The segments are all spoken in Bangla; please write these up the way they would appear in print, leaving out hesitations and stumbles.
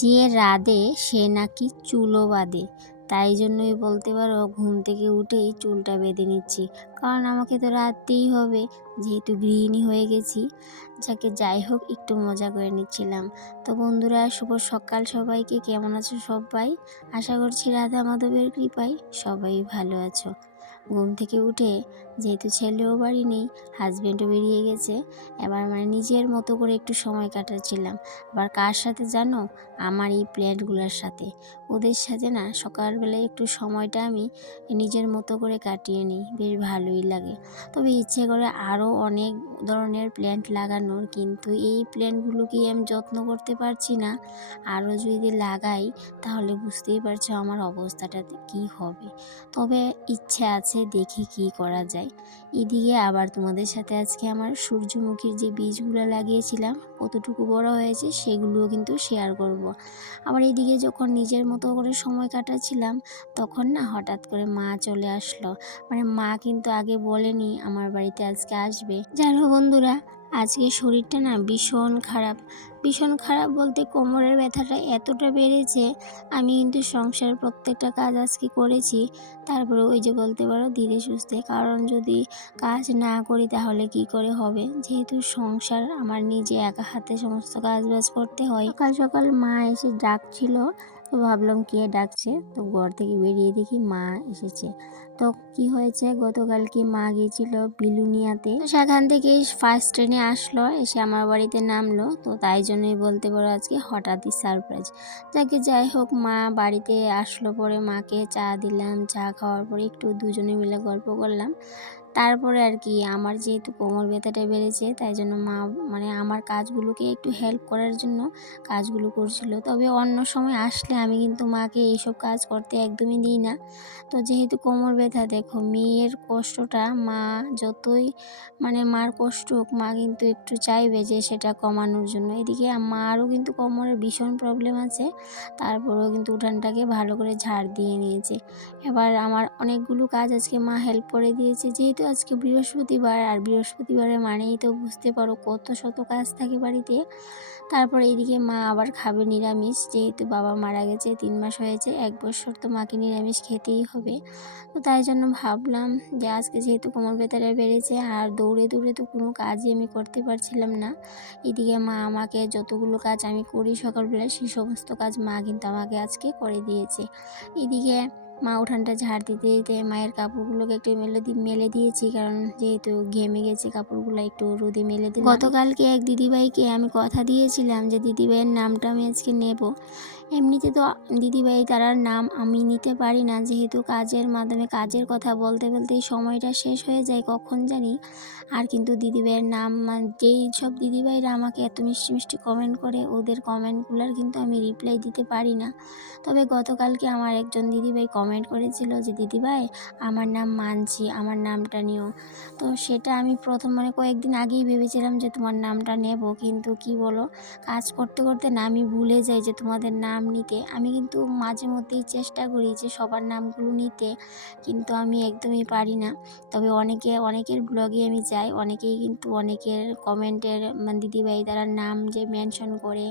যে রাঁধে সে নাকি চুলও বাঁধে। তাই জন্যই বলতে পারো ঘুম থেকে উঠেই চুলটা বেঁধে নিচ্ছি, কারণ আমাকে তো রাঁধতেই হবে, যেহেতু গৃহিণী হয়ে গেছি। যাই হোক, একটু মজা করে নিচ্ছিলাম। তো বন্ধুরা, শুভ সকাল সবাইকে। কেমন আছো সবাই? আশা করছি রাধা মাধবের কৃপায় সবাই ভালো আছো। ঘুম থেকে উঠে যেহেতু ছেলেও বাড়ি নেই, হাজব্যান্ডও বেরিয়ে গেছে, এবার নিজের মতো করে একটু সময় কাটাচ্ছিলাম। আবার কার সাথে জানো? আমার এই প্ল্যান্টগুলোর সাথে। ওদের সাথে না সকালবেলায় একটু সময়টা আমি নিজের মতো করে কাটিয়ে নিই, বেশ ভালোই লাগে। তবে ইচ্ছে করে আরও অনেক ধরনের প্ল্যান্ট লাগানোর, কিন্তু এই প্ল্যান্টগুলোকে আমি যত্ন করতে পারছি না। আরও যদি লাগাই তাহলে বুঝতেই পারছো আমার অবস্থাটাতে কী হবে। তবে ইচ্ছে আছে, দেখি কি করা যায়। এদিকে আবার তোমাদের সাথে আজকে আমার সূর্যমুখীর যে বীজগুলো লাগিয়েছিলাম কতটুকু বড় হয়েছে সেগুলোও কিন্তু শেয়ার করব। আবার এদিকে যখন নিজের মতো করে সময় কাটাচ্ছিলাম তখন না হঠাৎ করে মা চলে আসলো। মা কিন্তু আগে বলেনি আমার বাড়িতে আজকে আসবে। যাই হোক বন্ধুরা, আজকে শরীরটা না ভীষণ খারাপ। ভীষণ খারাপ বলতে কোমরের ব্যথাটা এতটা বেড়েছে। আমি কিন্তু সংসারের প্রত্যেকটা কাজ আজকে করেছি, তারপরে ওই যে বলতে পারো ধীরে সুস্থে, কারণ যদি কাজ না করি তাহলে কি করে হবে। যেহেতু সংসার আমার নিজে একা হাতে সমস্ত কাজ বাজ করতে হয়। সকাল সকাল মা এসে ডাকছিল, তো ভাবলাম কে ডাকছে, তো ঘর থেকে বেরিয়ে দেখি মা এসেছে। তো কি হয়েছে, গতকালকে মা গিয়েছিল বিলুনিয়াতে, সেখান থেকে ফার্স্ট ট্রেনে আসলো, এসে আমার বাড়িতে নামলো। তো তাই জন্যই বলতে পারো আজকে হঠাৎই সারপ্রাইজ। যাই হোক, মা বাড়িতে আসলো, পরে মাকে চা দিলাম। চা খাওয়ার পরে একটু দুজনে মিলে গল্প করলাম। তারপরে আর কি, আমার যেহেতু কোমর ব্যথাটা বেড়েছে তাই জন্য মা আমার কাজগুলোকে একটু হেল্প করার জন্য কাজগুলো করছিল। তবে অন্য সময় আসলে আমি কিন্তু মাকে এইসব কাজ করতে একদমই দিই না। তো যেহেতু কোমর ব্যথা, দেখো মেয়ের কষ্টটা মা যতই মার কষ্ট হোক, মা কিন্তু একটু চাইবে যে সেটা কমানোর জন্য। এদিকে মারও কিন্তু কোমরের ভীষণ প্রবলেম আছে, তারপরেও কিন্তু উঠানটাকে ভালো করে ঝাড় দিয়ে নিয়েছে। এবার আমার অনেকগুলো কাজ আজকে মা হেল্প করে দিয়েছে, যেহেতু আজকে বৃহস্পতিবার, আর বৃহস্পতিবারে মানেই তো বুঝতে পারো কত শত কাজ থাকে বাড়িতে। তারপর এইদিকে মা আবার খাবে নিরামিষ, যেহেতু বাবা মারা গেছে 3 মাস হয়েছে, 1 বছর তো মাকে নিরামিষ খেতেই হবে। তো তাই জন্য ভাবলাম যে আজকে যেহেতু কোমর ব্যথাটা বেড়েছে, আর দৌড়ে দৌড়ে তো কোনো কাজই আমি করতে পারছিলাম না। এদিকে মা আমাকে যতগুলো কাজ আমি করি সকালবেলায়, সেই সমস্ত কাজ মা কিন্তু আমাকে আজকে করে দিয়েছে। এদিকে মা উঠানটা ঝাড় দিতে দিতে মায়ের কাপড়গুলোকে একটু মেলে দিয়েছি, কারণ যেহেতু ঘেমে গেছে কাপড়গুলো একটু রোদে মেলে দিলাম। গতকালকে এক দিদিভাইকে আমি কথা দিয়েছিলাম যে দিদিভাইয়ের নামটা আমি আজকে নেব। এমনিতে তো দিদিভাই তারার নাম আমি নিতে পারি না, যেহেতু কাজের মাধ্যমে কাজের কথা বলতে বলতেই সময়টা শেষ হয়ে যায় কখন জানি। আর কিন্তু দিদিভাইয়ের নাম যেই সব দিদিভাইরা আমাকে এত মিষ্টি মিষ্টি কমেন্ট করে, ওদের কমেন্টগুলোর কিন্তু আমি রিপ্লাই দিতে পারি না। তবে গতকালকে আমার একজন দিদিভাই কমেন্ট করেছিল যে দিদিভাই আমার নাম মানছি, আমার নামটা নিও। তো সেটা আমি প্রথম কয়েকদিন আগেই ভেবেছিলাম যে তোমার নামটা নেব, কিন্তু কি বলো, কাজ করতে করতে না আমি ভুলে যাই যে তোমাদের নাম নিতে। আমি কিন্তু মাঝে মধ্যেই চেষ্টা করি যে সবার নামগুলো নিতে, কিন্তু আমি একদমই পারি না। তবে অনেকের ব্লগে আমি যাই, অনেকেই কিন্তু অনেকের কমেন্টের দিদিভাই তারা নাম যে মেনশন করে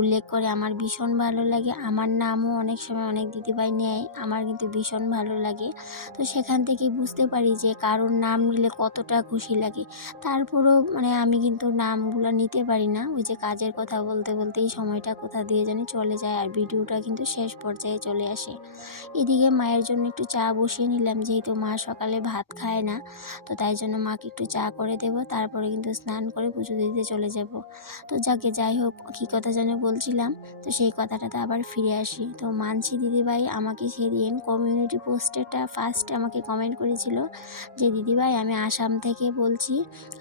উল্লেখ করে, আমার ভীষণ ভালো লাগে। আমার নামও অনেক সময় অনেক দিদিভাই নেয়, আমার কিন্তু ভীষণ ভালো লাগে। তো সেখান থেকে বুঝতে পারি যে কারোর নাম নিলে কতটা খুশি লাগে। তারপরেও আমি কিন্তু নামগুলো নিতে পারি না, ওই যে কাজের কথা বলতে বলতেই সময়টা কোথা দিয়ে জানি চলে যায়, আর ভিডিওটা কিন্তু শেষ পর্যায়ে চলে আসে। এদিকে মায়ের জন্য একটু চা বসিয়ে নিলাম, যেহেতু মা সকালে ভাত খায় না, তো তাই জন্য মাকে একটু চা করে দেব, তারপরে কিন্তু স্নান করে পুজো দিতে চলে যাব। তো যাই হোক, কী কথা যেন বলছিলাম, তো সেই কথাটাতে আবার ফিরে আসি। তো মানসী দিদিভাই আমাকে সেদিন কমিউনিটি পোস্টেরটা ফার্স্টে আমাকে কমেন্ট করেছিল যে দিদিভাই আমি আসাম থেকে বলছি,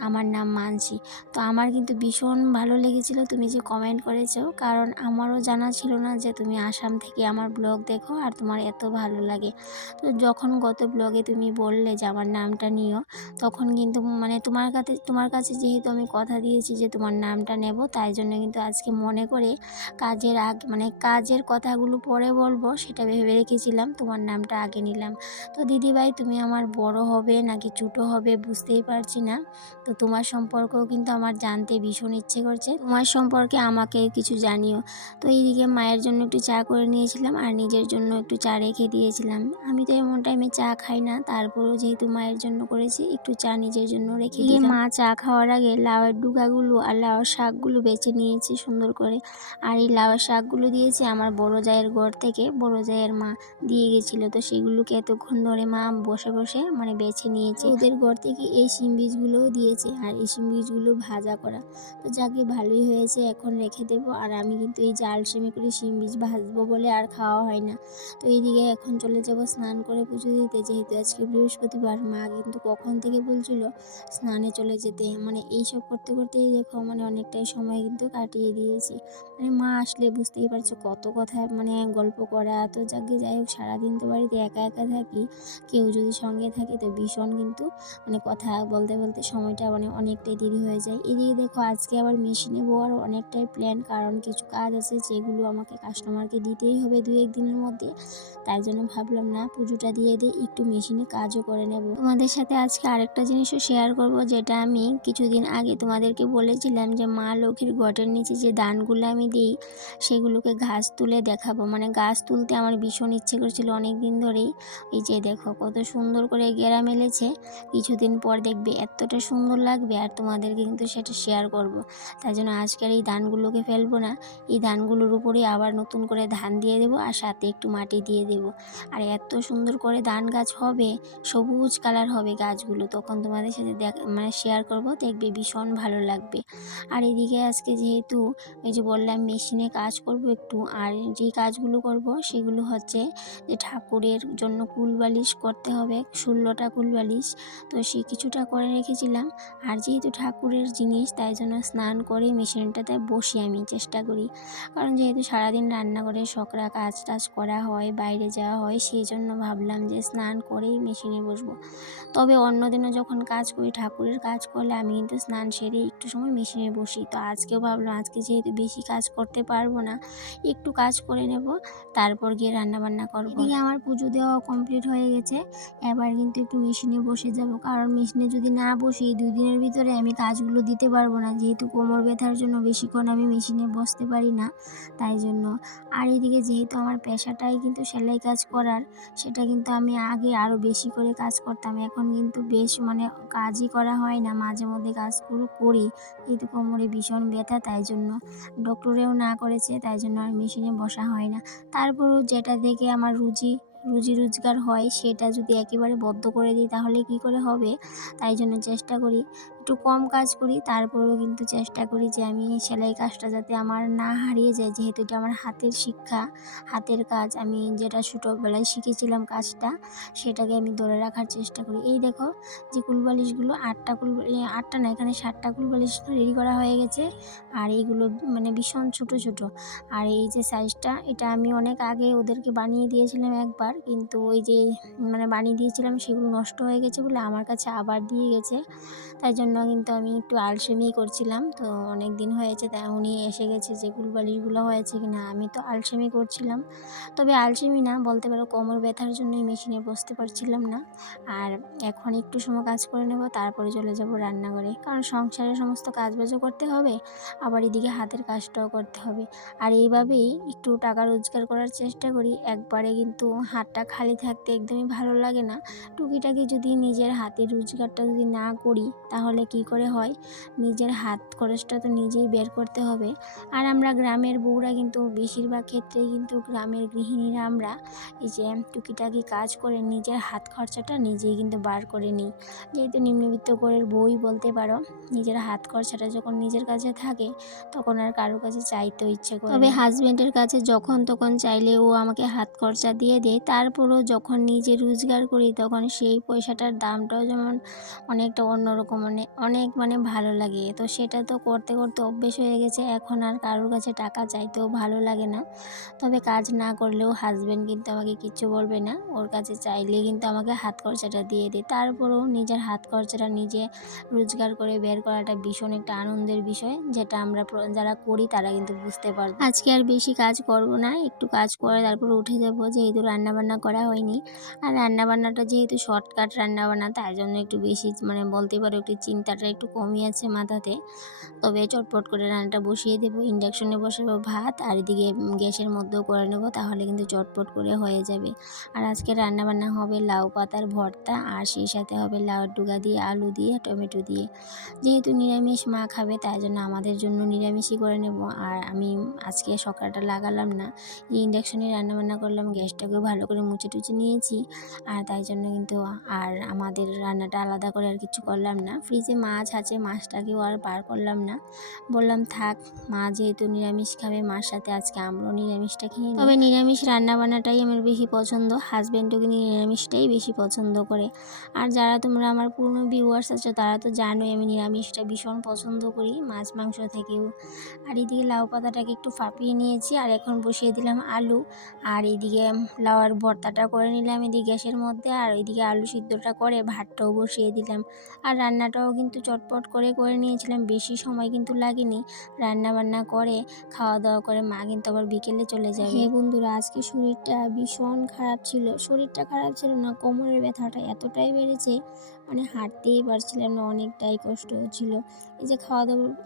আমার নাম মানসী। তো আমার কিন্তু ভীষণ ভালো লেগেছিল তুমি যে কমেন্ট করেছো, কারণ আমারও জানা ছিল না যে তুমি আসাম থেকে আমার ব্লগ দেখো আর তোমার এত ভালো লাগে। তো যখন গত ব্লগে তুমি বললে যে আমার নামটা নিও, তখন কিন্তু তোমার কাছে যেহেতু আমি কথা দিয়েছি যে তোমার নামটা নেব, তাই জন্য কিন্তু আজকে মনে করে কাজের কথাগুলো পরে বলবো সেটা ভেবে রেখেছিলাম। দিলাম, তোমার নামটা আগে নিলাম। তো দিদিভাই তুমি আমার বড় হবে নাকি ছোটো হবে বুঝতেই পারছি না। তো তোমার সম্পর্কেও কিন্তু আমার জানতে ভীষণ ইচ্ছে করছে, তোমার সম্পর্কে আমাকে কিছু জানিও। তো এইদিকে মায়ের জন্য একটু চা করে নিয়েছিলাম আর নিজের জন্য একটু চা রেখে দিয়েছিলাম। আমি তো এমন টাইমে চা খাই না, তারপরেও যেহেতু মায়ের জন্য করেছি একটু চা নিজের জন্য রেখে দিলাম। মা চা খাওয়ার আগে লাউয়ের ডুগাগুলো আর লাউয়ের শাকগুলো বেছে নিয়েছি সুন্দর করে। আর এই লাউয়ের শাকগুলো দিয়েছি আমার বড় জায়ের ঘর থেকে, বড় জায়ের মা দিয়ে গেছিলো। তো সেগুলোকে এতক্ষণ ধরে মা বসে বসে মানে বেছে নিয়েছে। ওদের ঘর থেকে এই শিম বীজগুলোও দিয়েছে আর এই শিম বীজগুলো ভাজা করা। তো যাকে ভালোই হয়েছে, এখন রেখে দেবো। আর আমি কিন্তু এই যে আলসেমি করে শিম বীজ ভাজবো বলে আর খাওয়া হয় না। তো এইদিকে এখন চলে যাব স্নান করে পুজো দিতে, যেহেতু আজকে বৃহস্পতিবার। মা কিন্তু কখন থেকে বলছিল স্নানে চলে যেতে, মানে এইসব করতে করতেই দেখো মানে অনেকটাই সময় কিন্তু কাটিয়ে দিয়েছি। মানে মা আসলে বুঝতেই পারছো কত কথা মানে গল্প করা। তো যাই হোক, সারাদিন তো বাড়িতে একা একা থাকি, কেউ যদি সঙ্গে থাকে তো ভীষণ কিন্তু মানে কথা বলতে বলতে সময়টা মানে অনেকটাই দেরি হয়ে যায়। এদিকে দেখো আজকে আবার মেশিনে বোয়ার অনেকটাই প্ল্যান, কারণ কিছু কাজ আছে যেগুলো আমাকে কাস্টমারকে দিতেই হবে 2-1 দিনের মধ্যে। তাই জন্য ভাবলাম না পুজোটা দিয়ে দিই, একটু মেশিনে কাজও করে নেব। তোমাদের সাথে আজকে আরেকটা জিনিসও শেয়ার করব, যেটা আমি কিছুদিন আগে তোমাদেরকে বলেছিলাম যে মা লক্ষ্মীর ঘটের নিচে যে দানগুলো আমি দিই সেগুলোকে ঘাস তুলে দেখাবো। মানে গাছ তুলতে আমার ভীষণ ইচ্ছে করছিল অনেক দিন ধরেই। এই যে দেখো কত সুন্দর করে গেরা মেলেছে, কিছুদিন পর দেখবে এতটা সুন্দর লাগবে আর তোমাদেরকে কিন্তু সেটা শেয়ার করব। তাই জন্য আজকের এই ধানগুলোকে ফেলবো না, এই ধানগুলোর উপরেই আবার নতুন করে ধান দিয়ে দেবো আর সাথে একটু মাটি দিয়ে দেবো। আর এত সুন্দর করে ধান গাছ হবে, সবুজ কালার হবে গাছগুলো, তখন তোমাদের সাথে মানে শেয়ার করব, দেখবে ভীষণ ভালো লাগবে। আর এদিকে আজকে যেহেতু এই যে বললাম মেশিনে কাজ করব একটু, আর যেই কাজগুলো করব সেগুলো হচ্ছে যে ঠাকুরের জন্য কুলবালিশ করতে হবে, 16টা কুলবালিশ। তো সে কিছুটা করে রেখেছিলাম। আর যেহেতু ঠাকুরের জিনিস তাই জন্য স্নান করে মেশিনটাতে বসি আমি চেষ্টা করি, কারণ যেহেতু সারাদিন রান্নাঘরে সকরা কাজ টাজ করা হয়, বাইরে যাওয়া হয়, সেই জন্য ভাবলাম যে স্নান করেই মেশিনে বসবো। তবে অন্যদিনও যখন কাজ করি, ঠাকুরের কাজ করলে আমি কিন্তু স্নান সেরে একটু সময় মেশিনে বসি। তো আজকেও ভাবলাম আজকে যেহেতু বেশি কাজ করতে পারবো না, একটু কাজ করে নেব, তারপর গিয়ে রান্নাবান্না করবো। এদিকে আমার পুজো দেওয়া কমপ্লিট হয়ে গেছে, এবার কিন্তু একটু মেশিনে বসে যাব, কারণ মেশিনে যদি না বসি 2 দিনের ভিতরে আমি কাজগুলো দিতে পারবো না, যেহেতু কোমর ব্যথার জন্য বেশিক্ষণ আমি মেশিনে বসতে পারি না, তাই জন্য। আর এদিকে যেহেতু আমার পেশাটাই কিন্তু সেলাই কাজ করার, সেটা কিন্তু আমি আগে আরও বেশি করে কাজ করতাম, এখন কিন্তু বেশ মানে কাজই করা হয় না, মাঝে মধ্যে কাজগুলো করি, যেহেতু কোমরে ভীষণ ব্যথা, তাই জন্য ডক্টরেও না করেছে, তাই জন্য আর মেশিনে বসা হয় না। তারপরও যেটা থেকে আমার রুজি রোজগার হয় সেটা যদি একেবারে বন্ধ করে দিই তাহলে কি করে হবে। তাই জন্য চেষ্টা করি একটু কম কাজ করি, তারপরেও কিন্তু চেষ্টা করি যে আমি সেলাই কাজটা যাতে আমার না হারিয়ে যায়, যেহেতু এটা আমার হাতের শিক্ষা, হাতের কাজ, আমি যেটা ছোটোবেলায় শিখেছিলাম কাজটা, সেটাকে আমি ধরে রাখার চেষ্টা করি। এই দেখো যে কুলবালিশগুলো 8টা কুলবালিশ, 8টা না এখানে 7টা কুলবালিশ রেডি করা হয়ে গেছে। আর এইগুলো মানে ভীষণ ছোট ছোট। আর এই যে সাইজটা, এটা আমি অনেক আগে ওদেরকে বানিয়ে দিয়েছিলাম একবার, কিন্তু ওই যে মানে বানিয়ে দিয়েছিলাম সেগুলো নষ্ট হয়ে গেছে বলে আমার কাছে আবার দিয়ে গেছে। তাই জন্য কিন্তু আমি একটু আলসেমিই করছিলাম। তো অনেক দিন হয়েছে, তাই উনি এসে গেছে যে কুলবালিশগুলো হয়েছে কিনা, আমি তো আলসেমি করছিলাম। তবে আলসেমি না বলতে পারো, কোমর ব্যথার জন্যই মেশিনে বসতে পারছিলাম না। আর এখন একটু সময় কাজ করে নেব, তারপরে চলে যাব রান্নাঘরে, কারণ সংসারের সমস্ত কাজবাজও করতে হবে, আবার এদিকে হাতের কাজটাও করতে হবে। আর এইভাবেই একটু টাকা রোজগার করার চেষ্টা করি, একবারে কিন্তু হাতটা খালি থাকতে একদমই ভালো লাগে না। টুকিটাকি যদি নিজের হাতের রোজগারটা যদি না করি তাহলে কি করে হয়, নিজের হাত খরচটা তো নিজেই বের করতে হবে। আর আমরা গ্রামের বউরা কিন্তু বেশিরভাগ ক্ষেত্রেই কিন্তু গ্রামের গৃহিণীরা আমরা এই যে টুকিটাকি কাজ করে নিজের হাত খরচাটা নিজেই কিন্তু বার করে নিই, যেহেতু নিম্নবিত্ত ঘরের বউই বলতে পারো, নিজের হাত খরচাটা যখন নিজের কাছে থাকে তখন আর কারো কাছে চাইতেও ইচ্ছে করে। তবে হাজবেন্ডের কাছে যখন তখন চাইলে ও আমাকে হাত খরচা দিয়ে দেয়, তারপরও যখন নিজে রোজগার করি তখন সেই পয়সাটার দামটাও যেমন অনেকটা অন্যরকম, মানে অনেক মানে ভালো লাগে। তো সেটা তো করতে, করতে অভ্যেস হয়ে গেছে। এখন আর কারোর কাছে টাকা চাইতেও ভালো লাগে না। তবে কাজ না করলেও হাসব্যান্ড কিন্তু আমাকে কিচ্ছু বলবে না। ওর কাছে চাইলে কিন্তু আমাকে হাত খরচাটা দিয়ে দেয়। তারপরেও নিজের হাত খরচাটা নিজে রোজগার করে বের করাটা ভীষণ একটা আনন্দের বিষয়, যেটা আমরা যারা করি তারা কিন্তু বুঝতে পারবো। আজকে আর বেশি কাজ করব না। একটু কাজ করে তারপরে উঠে যাব, যেহেতু রান্নাবান্না করা হয়নি। আর রান্নাবান্নাটা যেহেতু শর্টকাট রান্নাবান্না, তাই জন্য একটু বেশি মানে বলতে পারো একটু চিন্তাটা একটু কমই আছে মাথাতে। তবে চটপট করে রান্নাটা বসিয়ে দেবো, ইন্ডাকশনে বসাবো ভাত, আর এদিকে গ্যাসের মধ্যেও করে নেব, তাহলে কিন্তু চটপট করে হয়ে যাবে। আর আজকে রান্নাবান্না হবে লাউ পাতার ভর্তা, আর সেই সাথে হবে লাউয়ের ডুগা দিয়ে, আলু দিয়ে, টমেটো দিয়ে। যেহেতু নিরামিষ মা খাবে, তাই জন্য আমাদের জন্য নিরামিষই করে নেব। আর আমি আজকে সকালটা লাগালাম না, ইন্ডাকশনে রান্নাবান্না করলাম, গ্যাসটাকেও ভালো করে মুছে টুছে নিয়েছি। আর তাই জন্য কিন্তু আর আমাদের রান্নাটা আলাদা করে আর কিছু করলাম না। ফ্রিজে মাছ আছে, মাছটাকেও আর বার করলাম না, বললাম থাক, মা যেহেতু নিরামিষ খাবে, মার সাথে আজকে আমরাও নিরামিষটা খেয়ে নিই। তবে নিরামিষ রান্নাবান্নাটাই আমার বেশি পছন্দ, হাজব্যান্ডও কিন্তু নিরামিষটাই বেশি পছন্দ করে। আর যারা তোমরা আমার পুরনো ভিউয়ার্স আছো তারা তো জানোই আমি নিরামিষটা ভীষণ পছন্দ করি, মাছ মাংস থেকেও। আর এদিকে লাউ পাতাটাকে একটু ফাঁপিয়ে নিয়েছি, আর এখন বসিয়ে দিলাম আলু। আর এইদিকে লাউয়ের ভর্তাটা করে নিলাম এদিকে গ্যাসের মধ্যে, আর ওইদিকে আলু সিদ্ধটা করে ভাতটাও বসিয়ে দিলাম। আর রান্নাটাও কিন্তু চটপট করে করে নিয়েছিলাম, বেশি সময় কিন্তু লাগেনি। রান্না বান্না করে খাওয়া দাওয়া করে মা কিন্তু আবার বিকেলে চলে যাবে। হ্যাঁ বন্ধুরা, আজকে শরীরটা ভীষণ খারাপ ছিল। শরীরটা খারাপ ছিল না, কোমরের ব্যথাটা এতটাই বেড়েছে, মানে হাঁটতেই পারছিলাম না, অনেকটাই কষ্ট হচ্ছিল। এই যে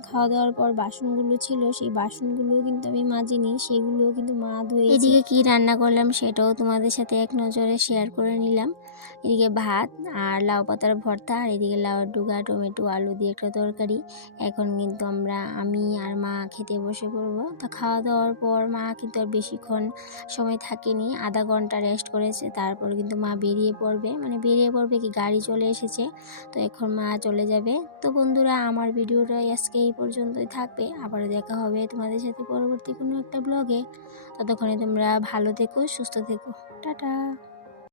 খাওয়া দাওয়ার পর বাসনগুলো ছিল, সেই বাসনগুলোও কিন্তু আমি মাজিনি, সেগুলোও কিন্তু মা ধুয়েছে। এদিকে কি রান্না করলাম সেটাও তোমাদের সাথে এক নজরে শেয়ার করে নিলাম। এদিকে ভাত আর লাউ পাতার ভর্তা, আর এদিকে লাউয়ের ডুগা, টমেটো, আলু দিয়ে একটা তরকারি। এখন কিন্তু আমি আর মা খেতে বসে পড়বো। তা খাওয়া দাওয়ার পর মা কিন্তু আর বেশিক্ষণ সময় থাকেনি, আধা ঘন্টা রেস্ট করেছে, তারপর কিন্তু মা বেরিয়ে পড়বে, মানে বেরিয়ে পড়বে কি গাড়ি চলে এসেছে, তো এখন মা চলে যাবে। তো বন্ধুরা, আমার ভিডিওটা আজকে এই পর্যন্তই থাকবে, আবার দেখা হবে তোমাদের সাথে পরবর্তী কোনো একটা ব্লগে। ততক্ষণে তোমরা ভালো থেকো, সুস্থ থেকো, টাটা।